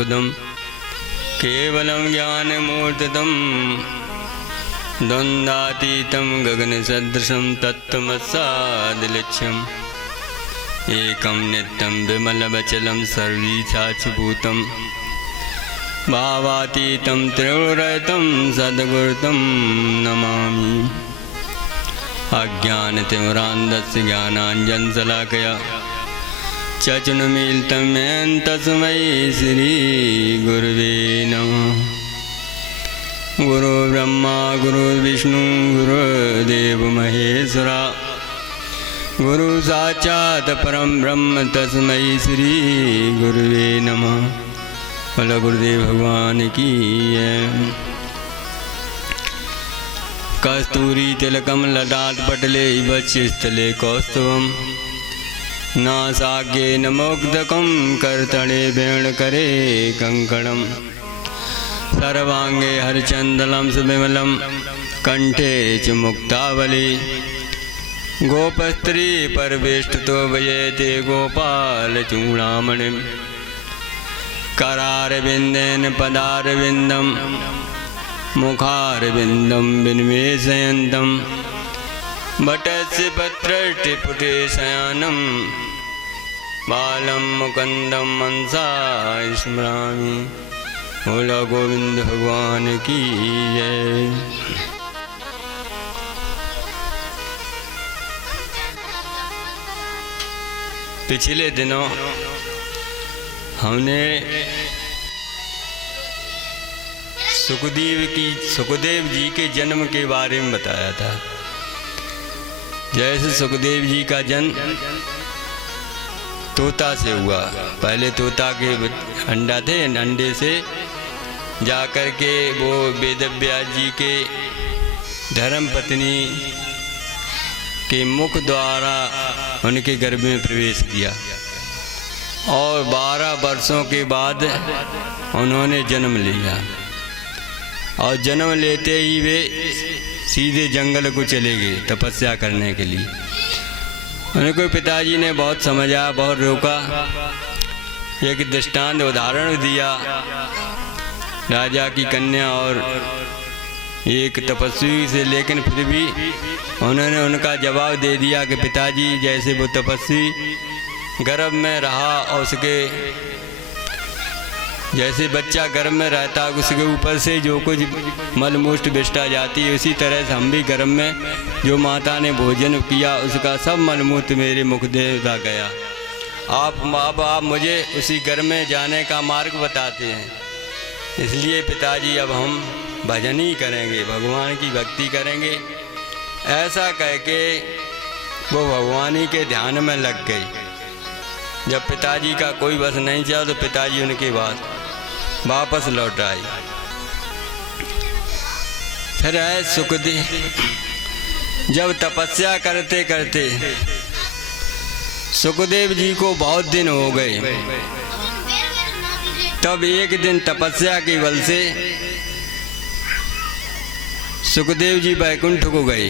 सुखदम केवलं ज्ञानमूर्तितम् द्वन्द्वातीतं गगनसदृशं तत्त्वमस्यादिलक्ष्यम् एकं नित्यं विमलमचलं सर्वसाक्षिभूतं भावातीतं त्रिगुणरहितं सद्गुरुं नमामि। अज्ञानतिमिरान्धस्य ज्ञानाञ्जनशलाकया चक्षुरुन्मीलितं येन तस्मै श्रीगुरुवे नमः। गुरुर्ब्रह्मा गुरुर्विष्णु गुरुर्देवो महेश्वरा गुरुसाक्षात् परं ब्रह्म तस्मै श्रीगुरुवे नमः। बोलो गुरुदेव भगवान की जय। कस्तूरी तिलकम ललाटपटले वक्षस्थले कौस्तुभम नासाग्ये नमोक्तकं करतले वेणुकरे कंकणम सर्वांगे हरचंदनं सुविमलं कंठे च मुक्तावली गोपस्त्री परवेष्टितो वयेते गोपालचूडामणिं करारविन्देन पदारविन्दं मुखारविन्दं विनिवेशयन्तं वटस्य पत्रष्टिपुटे शयानं बालं मुकुन्दं मनसा स्मरामि। बोलो गोविंद भगवान की जय। पिछले दिनों हमने सुखदेव जी के जन्म के बारे में बताया था। जैसे सुखदेव जी का जन्म तोता से हुआ। पहले तोता के अंडा थे, अंडे से जाकर के वो वेदव्यास जी के धर्म पत्नी के मुख द्वारा उनके गर्भ में प्रवेश किया और 12 वर्षों के बाद उन्होंने जन्म लिया। और जन्म लेते ही वे सीधे जंगल को चले गए तपस्या करने के लिए। उनको पिताजी ने बहुत समझा, बहुत रोका, एक दृष्टांत उदाहरण दिया। राजा की कन्या और एक तपस्वी से, लेकिन फिर भी उन्होंने उनका जवाब दे दिया कि पिताजी जैसे वो तपस्वी गर्भ में रहा और उसके जैसे बच्चा गर्भ में रहता उसके ऊपर से जो कुछ मलमूत्र विष्ठा जाती है, उसी तरह से हम भी गर्भ में जो माता ने भोजन किया उसका सब मलमूत्र मेरे मुख देता गया। आप माँ बाप मुझे उसी गर्भ में जाने का मार्ग बताते हैं। इसलिए पिताजी अब हम भजन ही करेंगे, भगवान की भक्ति करेंगे। ऐसा कह के वो भगवान ही के ध्यान में लग गई। जब पिताजी का कोई बस नहीं चला तो पिताजी उनके बाद वापस लौट आई। फिर है सुखदेव जब तपस्या करते करते सुखदेव जी को बहुत दिन हो गए, तब एक दिन तपस्या के बल से सुखदेव जी बैकुंठ को गए।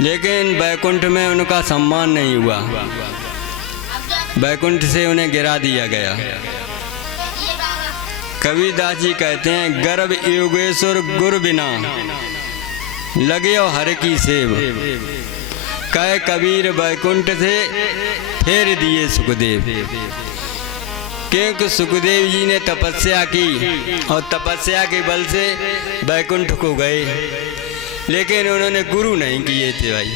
लेकिन बैकुंठ में उनका सम्मान नहीं हुआ, बैकुंठ से उन्हें गिरा दिया गया। कबीरदास जी कहते हैं, गर्भ योगेश्वर गुरु बिना लगे हर की सेव, कह कबीर बैकुंठ से फेर दिए सुखदेव। क्योंकि सुखदेव जी ने तपस्या की और तपस्या के बल से बैकुंठ को गए, लेकिन उन्होंने गुरु नहीं किए थे भाई।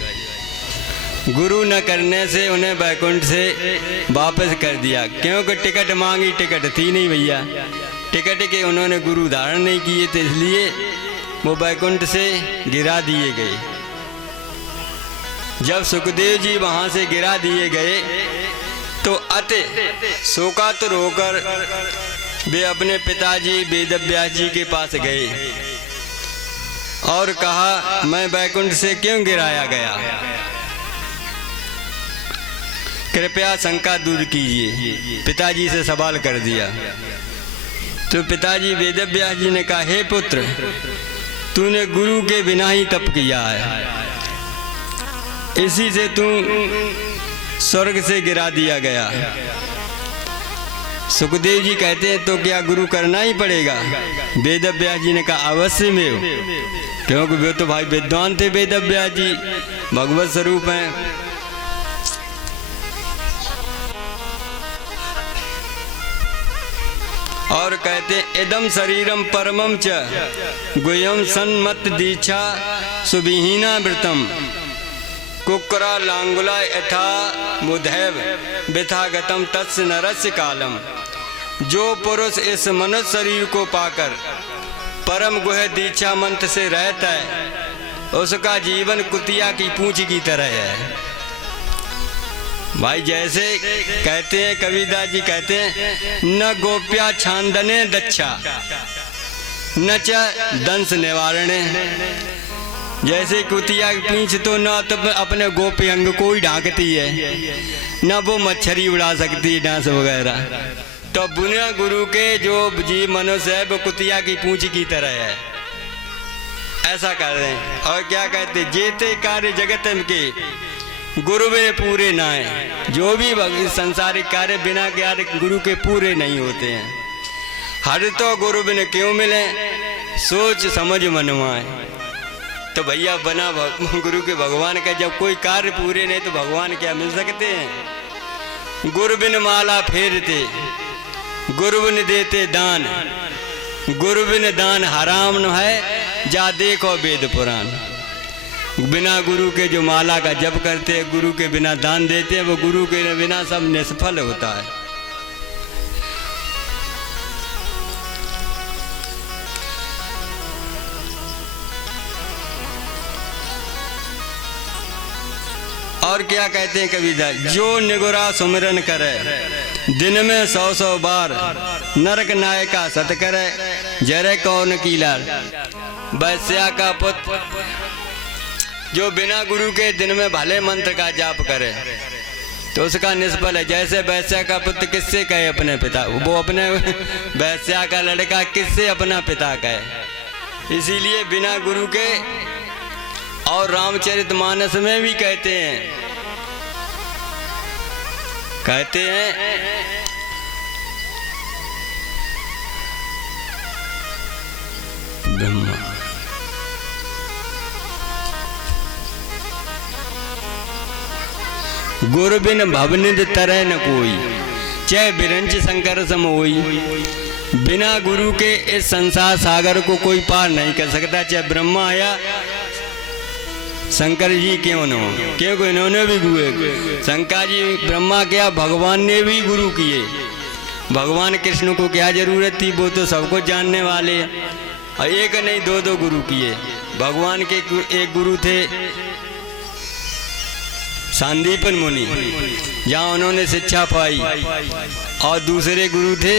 गुरु न करने से उन्हें बैकुंठ से वापस कर दिया, क्योंकि टिकट मांगी, टिकट थी नहीं भैया। टिकट के उन्होंने गुरु धारण नहीं किए थे, इसलिए वो बैकुंठ से गिरा दिए गए। जब सुखदेव जी वहां से गिरा दिए गए तो अति शोकातुर होकर वे अपने पिताजी वेदव्यास जी के पास गए और कहा, मैं बैकुंठ से क्यों गिराया गया, कृपया शंका दूर कीजिए। पिताजी से सवाल कर दिया तो पिताजी वेदव्यास जी ने कहा, हे पुत्र, तूने गुरु के बिना ही तप किया है, इसी से तू स्वर्ग से गिरा दिया गया। सुखदेव जी कहते हैं तो क्या गुरु करना ही पड़ेगा? वेद व्यास जी ने कहा अवश्य में हो, क्योंकि वे तो भाई विद्वान थे। वेद व्यास जी भगवत स्वरूप हैं। और कहते इदम शरीरम परमम च गुह्यम सन्मत दीक्षा सुविहीना वृतम कुक्रा लांगुला यथा मुदैव बिथा गतम तत्स्य नरस्य कालम। जो पुरुष इस मनुष्य शरीर को पाकर परम गुह्य दीक्षा मंत्र से रहता है उसका जीवन कुतिया की पूंछ की तरह है। भाई जैसे कहते हैं कबीरदास जी कहते हैं न गोप्या छांदने दच्छा न च दंश निवारणे। जैसे कुतिया की पूंछ तो न तो अपने गोप्य अंग को ही ढांकती है, न वो मच्छरी उड़ा सकती है डांस वगैरह। तो बुनिया गुरु के जो जीव मनुष्य है वो कुतिया की पूंछ की तरह है, ऐसा कर रहे हैं। और क्या कहते जेते कार्य जगत के गुरु में पूरे ना है। जो भी संसारिक कार्य बिना कार्य गुरु के पूरे नहीं होते हैं। हर तो गुरु बिन क्यों मिले सोच समझ मनवाए। तो भैया बना गुरु के भगवान का जब कोई कार्य पूरे नहीं तो भगवान क्या मिल सकते हैं? गुरु बिन माला फेरते गुरु बिन देते दान, गुरु बिन दान हराम न है जा देखो वेद पुराण। बिना गुरु के जो माला का जप करते हैं, गुरु के बिना दान देते हैं, वो गुरु के बिना सब निष्फल होता है। और क्या कहते हैं कबीरदास जो निगुरा सुमिरन करे दिन में 100 बार नरक नायका सत करे जरे कौन कीला। वैश्या का पुत्र जो बिना गुरु के दिन में भले मंत्र का जाप करे तो उसका निष्फल है। जैसे वैश्या का पुत्र किससे कहे अपने पिता, वो अपने वैश्या का लड़का किससे अपना पिता कहे। इसीलिए बिना गुरु के, और रामचरितमानस में भी कहते हैं ब्रह्मा गुरु बिन भवनिध तरह न कोई चाहे बिरंच शंकर सम होई। बिना गुरु के इस संसार सागर को कोई पार नहीं कर सकता, चाहे ब्रह्मा या शंकर जी क्यों न हो, क्योंकि इन्होंने भी गुरु। शंकर जी ब्रह्मा क्या भगवान ने भी गुरु किए। भगवान कृष्ण को क्या जरूरत थी, वो तो सबको जानने वाले। और एक नहीं दो गुरु किए। भगवान के एक गुरु थे सांदीपन मुनि, जहाँ उन्होंने शिक्षा पाई, और दूसरे गुरु थे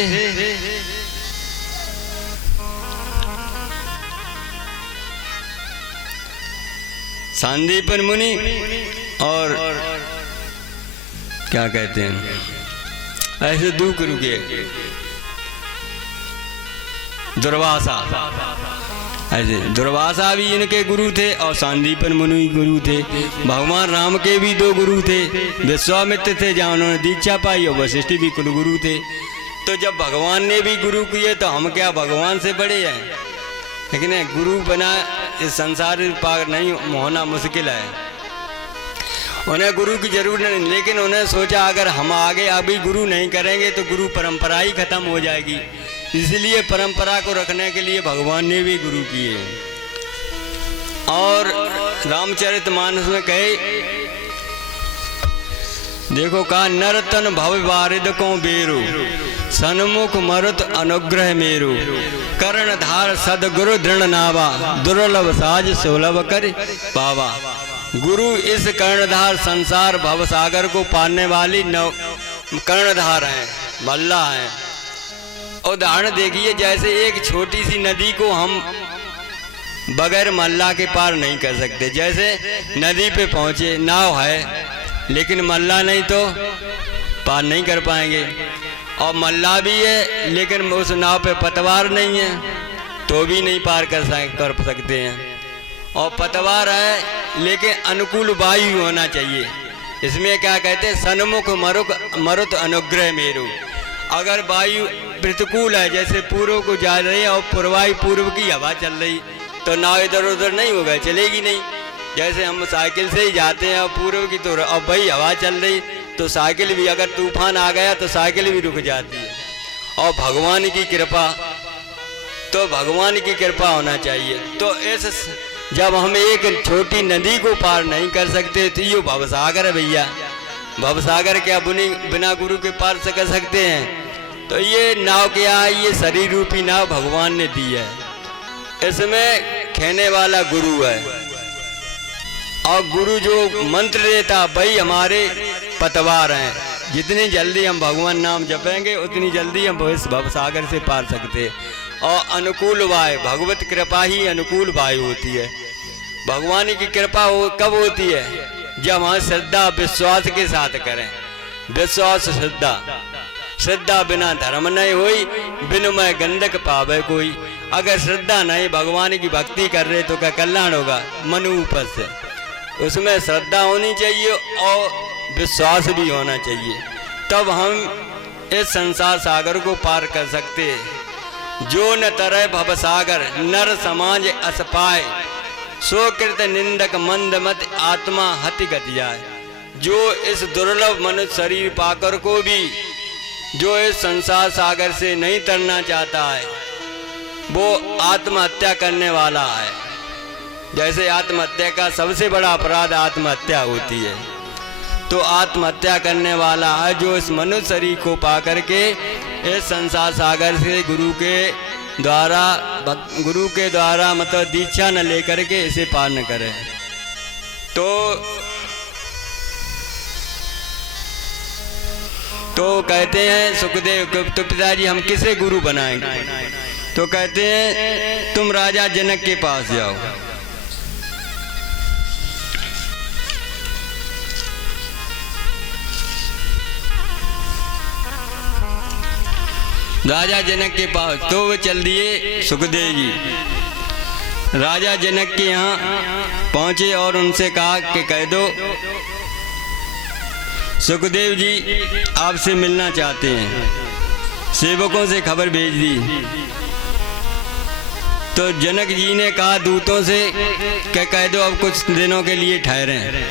सांदीपन मुनि और क्या कहते हैं ऐसे दो गुरु के दुर्वासा। ऐसे दुर्वासा भी इनके गुरु थे और सांदीपन मुनि गुरु थे। भगवान राम के भी 2 गुरु थे। विश्वामित्र थे जहाँ उन्होंने दीक्षा पाई, और वशिष्ठ भी कुलगुरु थे। तो जब भगवान ने भी गुरु किए तो हम क्या भगवान से बड़े हैं? लेकिन गुरु बना इस संसार पार नहीं होना मुश्किल है। उन्हें गुरु की जरूरत नहीं, लेकिन उन्हें सोचा अगर हम आगे अभी गुरु नहीं करेंगे तो गुरु परंपरा ही खत्म हो जाएगी। इसलिए परंपरा को रखने के लिए भगवान ने भी गुरु किए। और रामचरितमानस में कहे देखो कहा नर तन भव वारिद को बेरो सन्मुख मरुत अनुग्रह मेरो कर्णधार सदगुरु दृढ़ नावा दुर्लभ साज सुलभ कर पावा। गुरु इस कर्णधार संसार भव सागर को पारने वाली कर्णधार हैं, मल्ला हैं। उदाहरण देखिए, जैसे एक छोटी सी नदी को हम बगैर मल्ला के पार नहीं कर सकते। जैसे नदी पे पहुंचे, नाव है लेकिन मल्ला नहीं तो पार नहीं कर पाएंगे। और मल्ला भी है लेकिन उस नाव पे पतवार नहीं है तो भी नहीं पार कर सकते हैं। और पतवार है लेकिन अनुकूल वायु होना चाहिए, इसमें क्या कहते हैं, सन्मुख मरुत अनुग्रह मेरु। अगर वायु प्रतिकूल है, जैसे पूर्व को जा रही है और पूर्वाई पूर्व की हवा चल रही, तो नाव इधर उधर नहीं होगा, चलेगी नहीं। जैसे हम साइकिल से ही जाते हैं और पूर्व की तो अब वही हवा चल रही, तो साइकिल भी अगर तूफान आ गया तो साइकिल भी रुक जाती है। और भगवान की कृपा, तो भगवान की कृपा होना चाहिए। तो इस जब हम एक छोटी नदी को पार नहीं कर सकते तो ये भवसागर है भैया। भवसागर क्या बिना गुरु के पार से कर सकते हैं? तो ये नाव क्या है? ये शरीर रूपी नाव भगवान ने दी है। इसमें खेने वाला गुरु है, और गुरु जो मंत्र देता वही हमारे पतवार हैं। जितनी जल्दी हम भगवान नाम जपेंगे उतनी जल्दी हम भवसागर से पार सकते। और अनुकूल वायु, भगवत कृपा ही अनुकूल वायु होती है। भगवान की कृपा कब होती है? जब हम श्रद्धा विश्वास के साथ करें। विश्वास श्रद्धा बिना धर्म नहीं हुई, बिनु मैं गंधक पावे कोई। अगर श्रद्धा नहीं, भगवान की भक्ति कर रहे तो क्या कल्याण होगा? मनु ऊपर से उसमें श्रद्धा होनी चाहिए और विश्वास भी होना चाहिए, तब हम इस संसार सागर को पार कर सकते हैं। जो न तरह भवसागर नर समाज अस पाए, सो कृत निंदक मंद मत आत्मा हति गति जाए। जो इस दुर्लभ मनुष्य शरीर पाकर को भी जो इस संसार सागर से नहीं तरना चाहता है, वो आत्महत्या करने वाला है। जैसे आत्महत्या का सबसे बड़ा अपराध आत्महत्या होती है, तो आत्महत्या करने वाला है जो इस मनुष्य शरीर को पा करके इस संसार सागर से गुरु के द्वारा मतलब दीक्षा न लेकर के इसे पार न करे। तो कहते हैं सुखदेव तो पिताजी हम किसे गुरु बनाएंगे? तो कहते हैं तुम राजा जनक के पास जाओ। राजा जनक के पास तो वो चल दिए सुखदेव जी। राजा जनक के यहाँ पहुँचे और उनसे कहा कि कह दो सुखदेव जी आपसे मिलना चाहते हैं। सेवकों से खबर भेज दी। तो जनक जी ने कहा दूतों से कि कह दो अब कुछ दिनों के लिए ठहरें।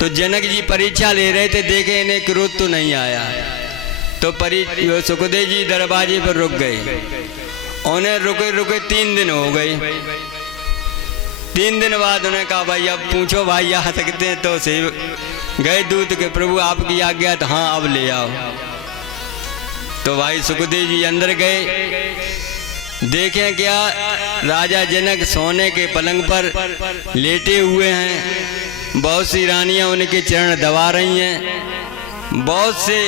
तो जनक जी परीक्षा ले रहे थे, देखे इन्हें क्रोध तो नहीं आया, तो सुखदेव जी दरवाजे पर रुक गए। उन्हें रुके 3 दिन हो गए। 3 दिन बाद उन्हें कहा भाई अब पूछो भाई आ सकते हैं? तो से गए दूत के प्रभु आपकी आज्ञा, तो हाँ अब ले आओ। तो भाई सुखदेव जी अंदर गए, देखें क्या राजा जनक सोने के पलंग पर लेटे हुए हैं। बहुत सी रानियां उनके चरण दबा रही हैं। बहुत से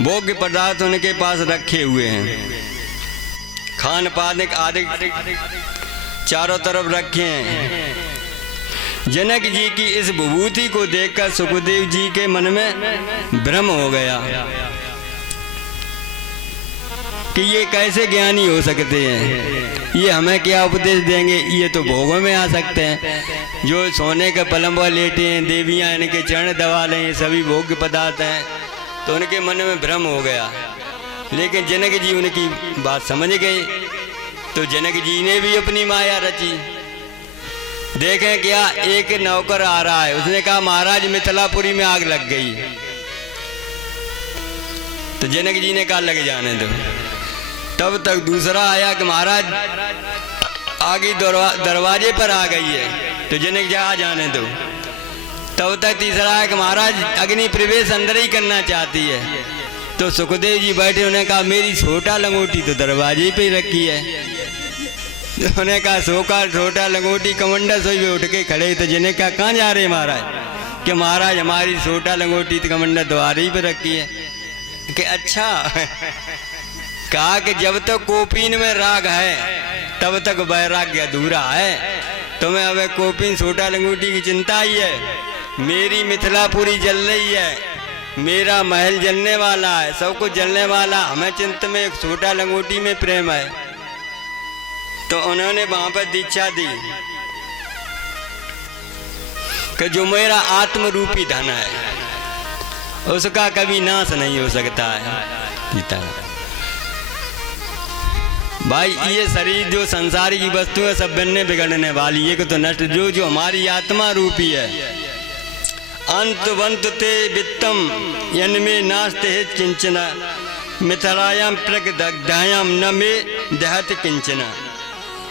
भोग्य पदार्थ उनके पास रखे हुए हैं, खान पान आदि चारों तरफ रखे हैं। जनक जी की इस विभूति को देखकर सुखदेव जी के मन में भ्रम हो गया कि ये कैसे ज्ञानी हो सकते हैं, ये हमें क्या उपदेश देंगे, ये तो भोगों में आ सकते हैं। जो सोने के पलंग पर लेटे हैं, देवियां इनके चरण दबा लें, ये सभी भोग्य पदार्थ हैं। तो उनके मन में भ्रम हो गया, लेकिन जनक जी उनकी बात समझ गए। तो जनक जी ने भी अपनी माया रची। देखें क्या एक नौकर आ रहा है, उसने कहा महाराज मिथिलापुरी में आग लग गई। तो जनक जी ने कहा लग जाने दो। तब तक दूसरा आया कि महाराज आगे दरवाजे पर आ गई है। तो जनक जी आ जाने दो। तब तक तीसरा है कि महाराज अग्नि प्रवेश अंदर ही करना चाहती है। तो सुखदेव जी बैठे, उन्हें कहा मेरी छोटा लंगोटी तो दरवाजे पे ही रखी है। उन्हें कहा सोका छोटा लंगोटी कमंडल सोई उठ के खड़े। तो जिन्हें कहा कहाँ जा रहे महाराज? कि महाराज हमारी छोटा लंगोटी तो कमंडल द्वारे ही पे रखी है। कि अच्छा। कहा कि जब तक कोपीन में राग है तब तक वैराग्य अधूरा है। तुम्हें अब कोपीन छोटा लंगोटी की चिंता ही है। मेरी मिथिलापुरी जल रही है, मेरा महल जलने वाला है, सब कुछ जलने वाला, हमें चिंता में एक छोटा लंगोटी में प्रेम है। तो उन्होंने वहां पर दीक्षा दी। कि जो मेरा आत्म रूपी धन है उसका कभी नाश नहीं हो सकता है। सीता भाई ये शरीर जो संसार की वस्तु है सब बनने बिगड़ने वाली, एक तो नष्ट, जो हमारी आत्मा रूपी है अंत वंत ते वित्तम यन्मे नास्ते हित किंचना मिथलायाम प्रगदग्धायाम न में दहत किंचना।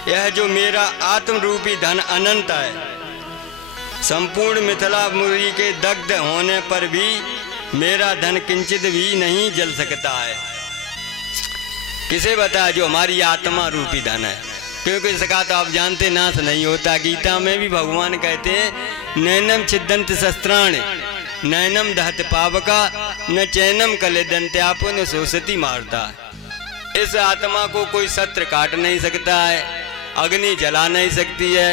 यह जो मेरा आत्म रूपी धन अनंत है, संपूर्ण मिथिला मुरी के दग्ध होने पर भी मेरा धन किंचित भी नहीं जल सकता है। किसे बताया? जो हमारी आत्मा रूपी धन है, क्योंकि इसका तो आप जानते नाश नहीं होता। गीता में भी भगवान कहते हैं नैनम छिदंत शस्त्राणि नैनम दहत पावका न चैनम कलेदंत्यापो न सोसती मारता। इस आत्मा को कोई शस्त्र काट नहीं सकता है, अग्नि जला नहीं सकती है,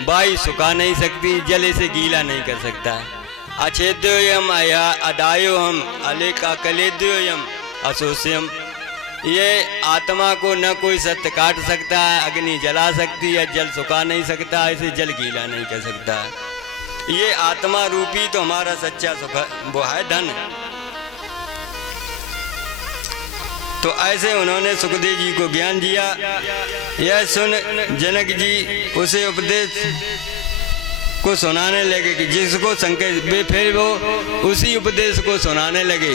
वायु सुखा नहीं सकती, जल इसे गीला नहीं कर सकता है। अछेद्योयम अया अदायोहम अलेका कलेद्योयम असोस्यम। ये आत्मा को न कोई सत्य काट सकता है, अग्नि जला सकती है, जल सुखा नहीं सकता, इसे जल गीला नहीं कर सकता। ये आत्मा रूपी तो हमारा सच्चा सुख वो है धन। तो ऐसे उन्होंने सुखदेव जी को ज्ञान दिया। यह सुन जनक जी उसे उपदेश को सुनाने लगे कि जिसको शंकर, फिर वो उसी उपदेश को सुनाने लगे।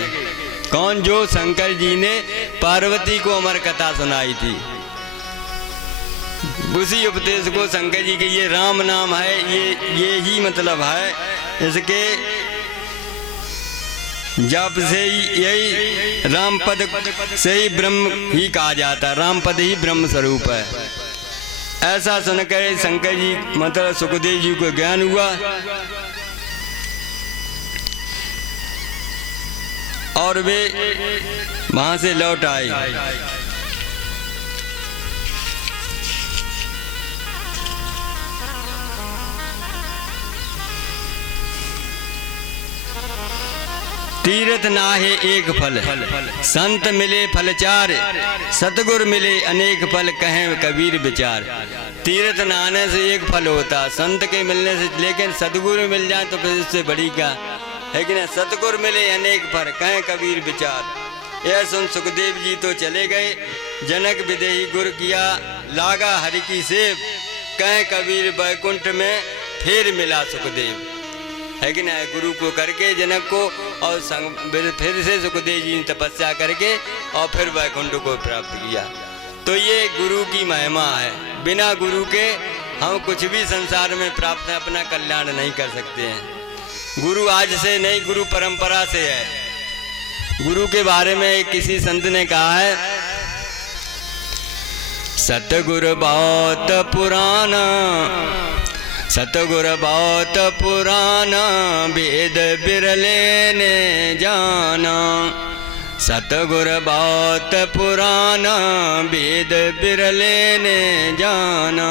कौन? जो शंकर जी ने पार्वती को अमर कथा सुनाई थी, उसी उपदेश को शंकर जी के ये राम नाम है, ये ही मतलब है इसके जब से ही यही राम पद से ही ब्रह्म ही कहा जाता है, राम पद ही ब्रह्म स्वरूप है। ऐसा सुनकर शंकर जी मतलब सुखदेव जी को ज्ञान हुआ और वे वहां से लौट आए। तीर्थ नाहे एक फल संत मिले फल चार, सतगुर मिले अनेक फल कहें कबीर विचार। तीर्थ नहाने से एक फल होता, संत के मिलने से, लेकिन सतगुरु मिल जाए तो फिर इससे बड़ी का है कि ना। सतगुर मिले अनेक फल कहें कबीर विचार। यह सुन सुखदेव जी तो चले गए। जनक विदेही गुर किया लागा हरि की सेव, कहें कबीर बैकुंठ में फिर मिला सुखदेव, है कि ना। गुरु को करके जनक को और फिर से सुखदेव जी ने तपस्या करके और फिर वैकुंठ को प्राप्त किया। तो ये गुरु की महिमा है। बिना गुरु के हम कुछ भी संसार में प्राप्त है अपना कल्याण नहीं कर सकते हैं। गुरु आज से नहीं, गुरु परंपरा से है। गुरु के बारे में किसी संत ने कहा है, सतगुरु बहुत पुराना, सतगुर बहुत पुराना, वेद बिरले ने जाना। सतगुर बहुत पुराना, वेद बिरले ने जाना।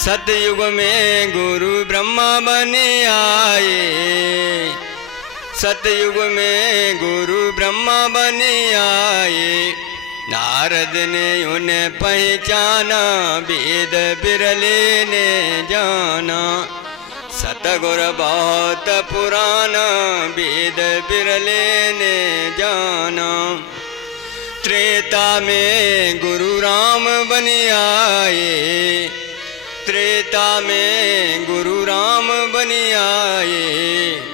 सतयुग में गुरु ब्रह्मा बने आए, सतयुग में गुरु ब्रह्मा बने आए। नारद ने उन्हें पहचाना, वेद बिरले ने जाना। सतगुर बहुत पुराना, वेद बिरले ने जाना। त्रेता में गुरु राम बन आए, त्रेता में गुरु राम बन आए।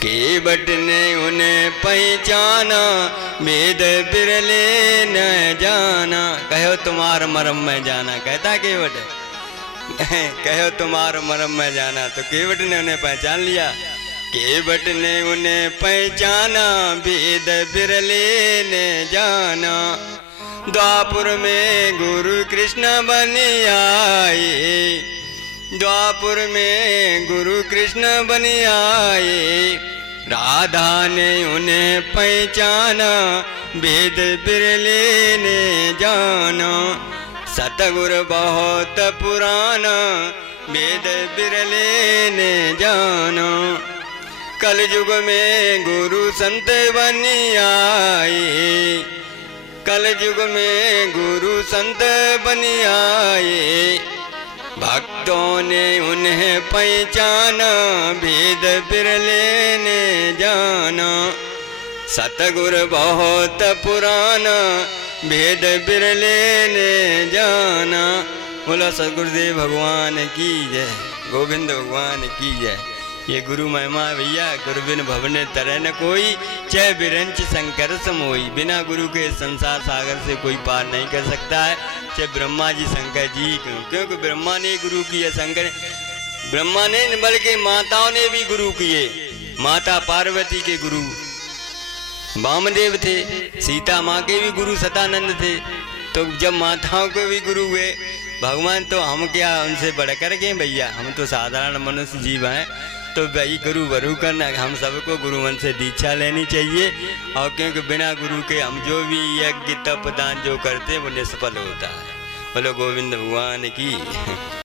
केवट ने उन्हें पहचाना, वेद बिरले न जाना। कहो तुम्हार मरम में जाना, कहता केवट कहो तुम्हार मरम में जाना। तो केवट ने उन्हें पहचान लिया। केवट ने उन्हें पहचाना, वेद बिरले ने जाना। द्वापुर में गुरु कृष्ण बन आए, द्वापुर में गुरु कृष्ण बन आए। राधा ने उन्हें पहचाना, वेद बिरले ने जाना। सतगुर बहुत पुराना, वेद बिरले ने जाना। कलयुग में गुरु संत बन आए, कलयुग में गुरु संत बन आए। भक्तों ने उन्हें पहचाना, भेद बिरले ने जाना। सतगुरु बहुत पुराना, भेद बिरले ने जाना। बोला सतगुरुदेव भगवान की जय, गोविंद भगवान की जय। ये गुरु महिमा भैया, गुरु बिन भवने तरह न कोई, चय बिरंच शंकर समोई। बिना गुरु के संसार सागर से कोई पार नहीं कर सकता है, चाहे ब्रह्मा जी शंकर जी क्यों, क्योंकि ब्रह्मा ने गुरु किया, शंकर ब्रह्मा ने बल्कि माताओं ने भी गुरु किए। माता पार्वती के गुरु वामदेव थे, सीता माँ के भी गुरु सतानंद थे। तो जब माताओं के भी गुरु हुए भगवान, तो हम क्या उनसे बढ़कर गए भैया? हम तो साधारण मनुष्य जीव हैं। तो भाई गुरु वरु करना, हम सबको गुरुवन से दीक्षा लेनी चाहिए। और क्योंकि बिना गुरु के हम जो भी यज्ञ तप दान जो करते हैं वो निष्फल होता है। बोलो गोविंद भगवान की।